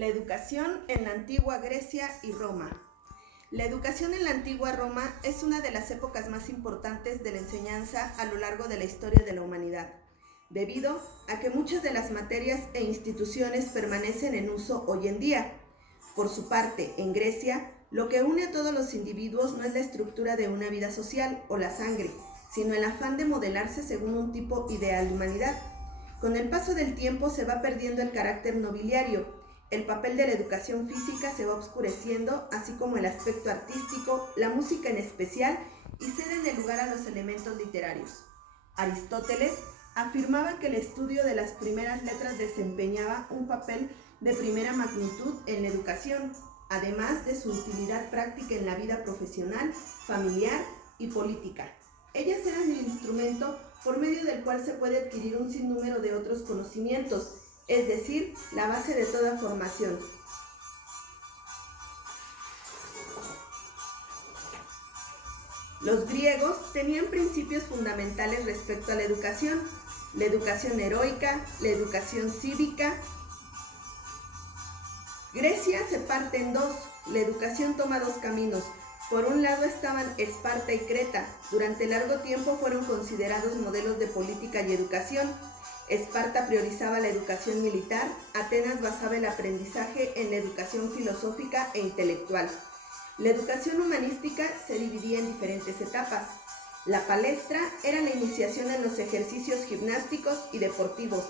La educación en la antigua Grecia y Roma. La educación en la antigua Roma es una de las épocas más importantes de la enseñanza a lo largo de la historia de la humanidad, debido a que muchas de las materias e instituciones permanecen en uso hoy en día. Por su parte, en Grecia, lo que une a todos los individuos no es la estructura de una vida social o la sangre, sino el afán de modelarse según un tipo ideal de humanidad. Con el paso del tiempo se va perdiendo el carácter nobiliario. El papel de la educación física se va oscureciendo, así como el aspecto artístico, la música en especial, y ceden el lugar a los elementos literarios. Aristóteles afirmaba que el estudio de las primeras letras desempeñaba un papel de primera magnitud en la educación, además de su utilidad práctica en la vida profesional, familiar y política. Ellas eran el instrumento por medio del cual se puede adquirir un sinnúmero de otros conocimientos, es decir, la base de toda formación. Los griegos tenían principios fundamentales respecto a la educación heroica, la educación cívica. Grecia se parte en dos, la educación toma dos caminos. Por un lado estaban Esparta y Creta, durante largo tiempo fueron considerados modelos de política y educación. Esparta priorizaba la educación militar, Atenas basaba el aprendizaje en la educación filosófica e intelectual. La educación humanística se dividía en diferentes etapas. La palestra era la iniciación en los ejercicios gimnásticos y deportivos.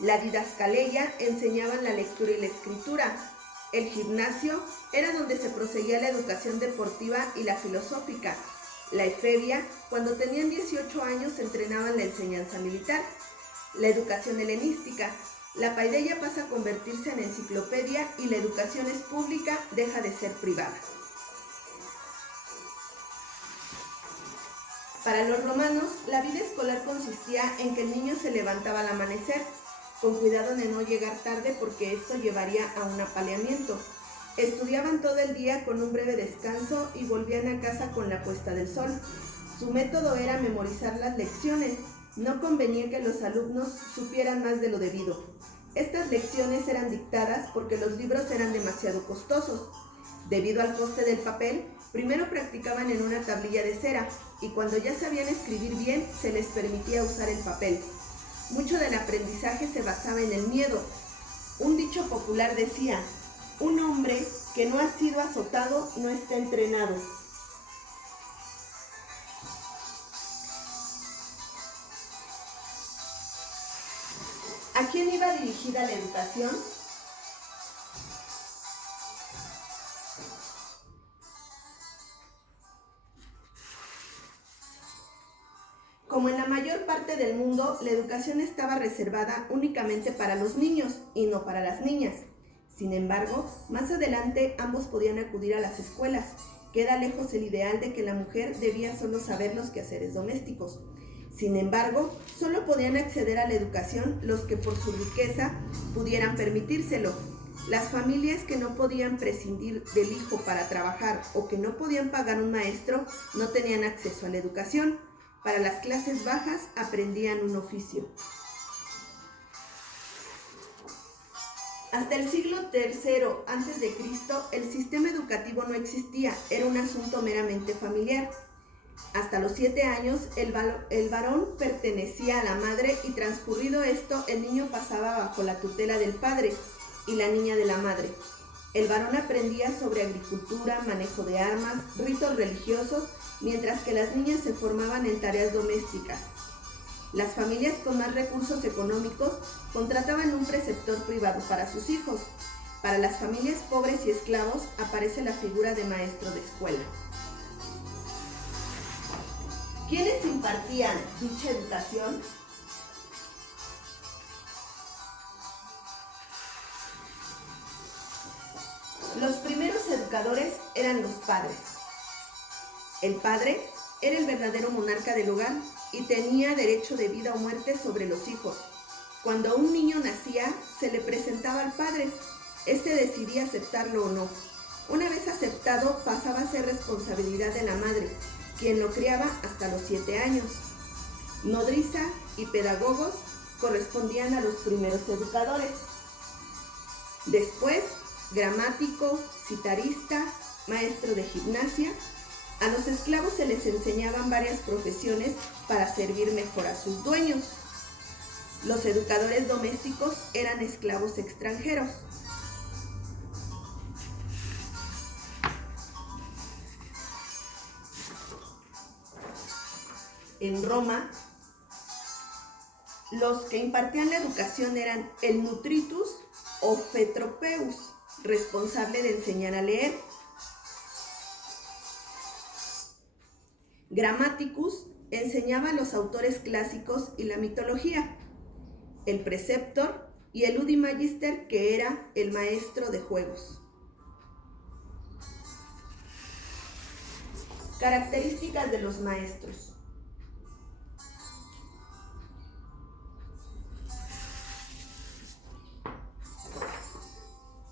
La didascaleia enseñaba la lectura y la escritura. El gimnasio era donde se proseguía la educación deportiva y la filosófica. La efebia, cuando tenían 18 años, entrenaban la enseñanza militar. La educación helenística. La paideia pasa a convertirse en enciclopedia y la educación es pública, deja de ser privada. Para los romanos, la vida escolar consistía en que el niño se levantaba al amanecer, con cuidado de no llegar tarde porque esto llevaría a un apaleamiento. Estudiaban todo el día con un breve descanso y volvían a casa con la puesta del sol. Su método era memorizar las lecciones. No convenía que los alumnos supieran más de lo debido. Estas lecciones eran dictadas porque los libros eran demasiado costosos. Debido al coste del papel, primero practicaban en una tablilla de cera y cuando ya sabían escribir bien, se les permitía usar el papel. Mucho del aprendizaje se basaba en el miedo. Un dicho popular decía: un hombre que no ha sido azotado no está entrenado. ¿A quién iba dirigida la educación? Como en la mayor parte del mundo, la educación estaba reservada únicamente para los niños y no para las niñas. Sin embargo, más adelante ambos podían acudir a las escuelas. Queda lejos el ideal de que la mujer debía solo saber los quehaceres domésticos. Sin embargo, solo podían acceder a la educación los que por su riqueza pudieran permitírselo. Las familias que no podían prescindir del hijo para trabajar o que no podían pagar un maestro no tenían acceso a la educación. Para las clases bajas aprendían un oficio. Hasta el siglo III a.C., el sistema educativo no existía, era un asunto meramente familiar. Hasta los 7 años, el varón pertenecía a la madre y transcurrido esto, el niño pasaba bajo la tutela del padre y la niña de la madre. El varón aprendía sobre agricultura, manejo de armas, ritos religiosos, mientras que las niñas se formaban en tareas domésticas. Las familias con más recursos económicos contrataban un preceptor privado para sus hijos. Para las familias pobres y esclavos aparece la figura de maestro de escuela. ¿Quiénes impartían dicha educación? Los primeros educadores eran los padres. El padre era el verdadero monarca del hogar y tenía derecho de vida o muerte sobre los hijos. Cuando un niño nacía, se le presentaba al padre. Este decidía aceptarlo o no. Una vez aceptado, pasaba a ser responsabilidad de la madre, quien lo criaba hasta los 7 años. Nodriza y pedagogos correspondían a los primeros educadores. Después, gramático, citarista, maestro de gimnasia. A los esclavos se les enseñaban varias profesiones para servir mejor a sus dueños. Los educadores domésticos eran esclavos extranjeros. En Roma, los que impartían la educación eran el nutritus o fetropeus, responsable de enseñar a leer. Grammaticus enseñaba a los autores clásicos y la mitología. El preceptor y el ludimagister, que era el maestro de juegos. Características de los maestros.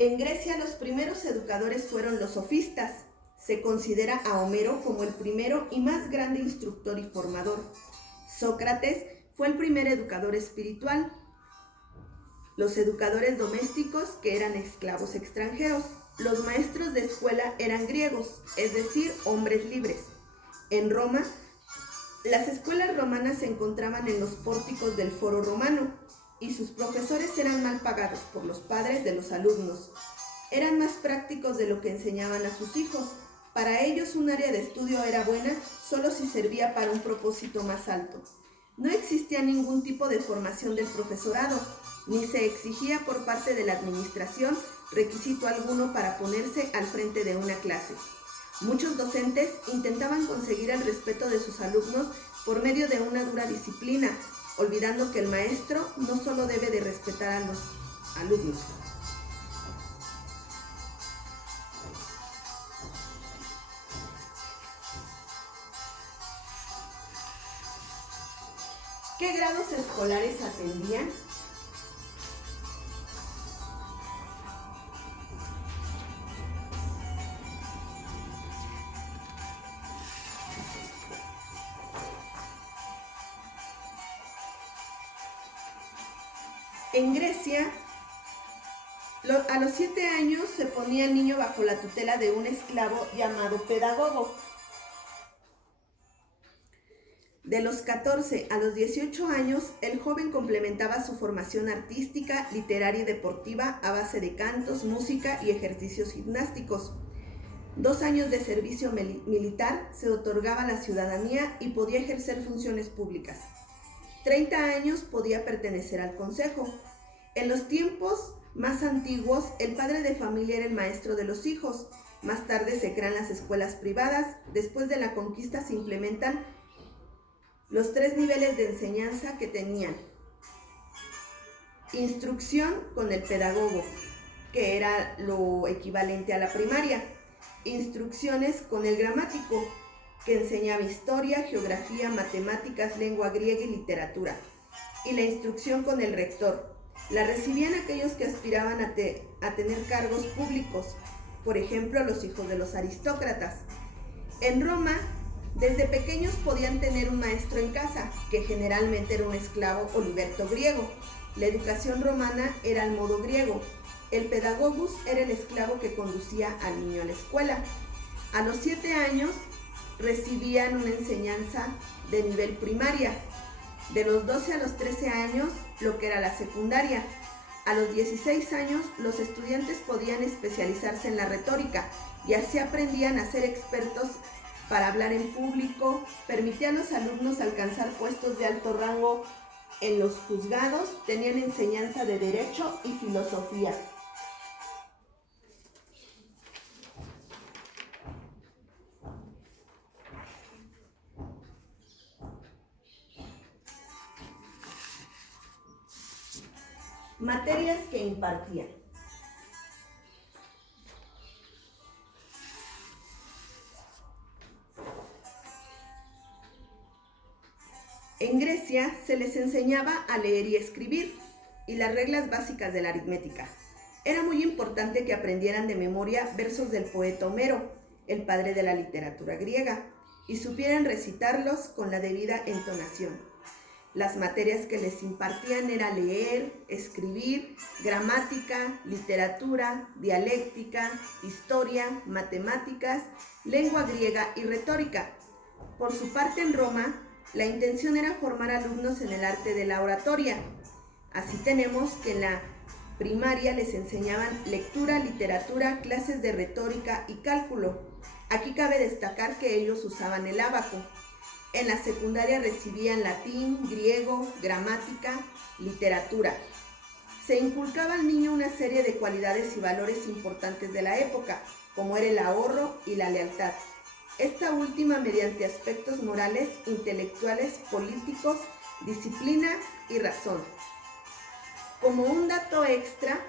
En Grecia los primeros educadores fueron los sofistas. Se considera a Homero como el primero y más grande instructor y formador. Sócrates fue el primer educador espiritual. Los educadores domésticos, que eran esclavos extranjeros. Los maestros de escuela eran griegos, es decir, hombres libres. En Roma, las escuelas romanas se encontraban en los pórticos del Foro Romano y sus profesores eran mal pagados por los padres de los alumnos. Eran más prácticos de lo que enseñaban a sus hijos. Para ellos un área de estudio era buena solo si servía para un propósito más alto. No existía ningún tipo de formación del profesorado, ni se exigía por parte de la administración requisito alguno para ponerse al frente de una clase. Muchos docentes intentaban conseguir el respeto de sus alumnos por medio de una dura disciplina, olvidando que el maestro no solo debe de respetar a los alumnos. ¿Qué grados escolares atendían? En Grecia, a los 7 años se ponía el niño bajo la tutela de un esclavo llamado pedagogo. De los 14 a los 18 años, el joven complementaba su formación artística, literaria y deportiva a base de cantos, música y ejercicios gimnásticos. 2 años de servicio militar se otorgaba la ciudadanía y podía ejercer funciones públicas. 30 años podía pertenecer al consejo. En los tiempos más antiguos, el padre de familia era el maestro de los hijos. Más tarde se crean las escuelas privadas. Después de la conquista se implementan los 3 niveles de enseñanza que tenían. Instrucción con el pedagogo, que era lo equivalente a la primaria. Instrucciones con el gramático, que enseñaba historia, geografía, matemáticas, lengua griega y literatura. Y la instrucción con el rector. La recibían aquellos que aspiraban a tener cargos públicos, por ejemplo, los hijos de los aristócratas. En Roma, desde pequeños podían tener un maestro en casa, que generalmente era un esclavo o liberto griego. La educación romana era al modo griego. El pedagogus era el esclavo que conducía al niño a la escuela. A los 7 años recibían una enseñanza de nivel primaria. De los 12 a los 13 años, lo que era la secundaria. A los 16 años, los estudiantes podían especializarse en la retórica y así aprendían a ser expertos para hablar en público. Permitía a los alumnos alcanzar puestos de alto rango en los juzgados. Tenían enseñanza de derecho y filosofía. Materias que impartían. En Grecia se les enseñaba a leer y escribir y las reglas básicas de la aritmética. Era muy importante que aprendieran de memoria versos del poeta Homero, el padre de la literatura griega, y supieran recitarlos con la debida entonación. Las materias que les impartían era leer, escribir, gramática, literatura, dialéctica, historia, matemáticas, lengua griega y retórica. Por su parte, en Roma, la intención era formar alumnos en el arte de la oratoria. Así tenemos que en la primaria les enseñaban lectura, literatura, clases de retórica y cálculo. Aquí cabe destacar que ellos usaban el ábaco. En la secundaria recibían latín, griego, gramática, literatura. Se inculcaba al niño una serie de cualidades y valores importantes de la época, como era el ahorro y la lealtad. Esta última mediante aspectos morales, intelectuales, políticos, disciplina y razón. Como un dato extra,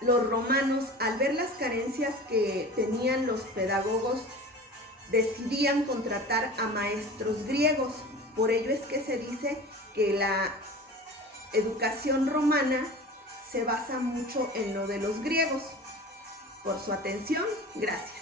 los romanos, al ver las carencias que tenían los pedagogos, decidían contratar a maestros griegos. Por ello es que se dice que la educación romana se basa mucho en lo de los griegos. Por su atención, gracias.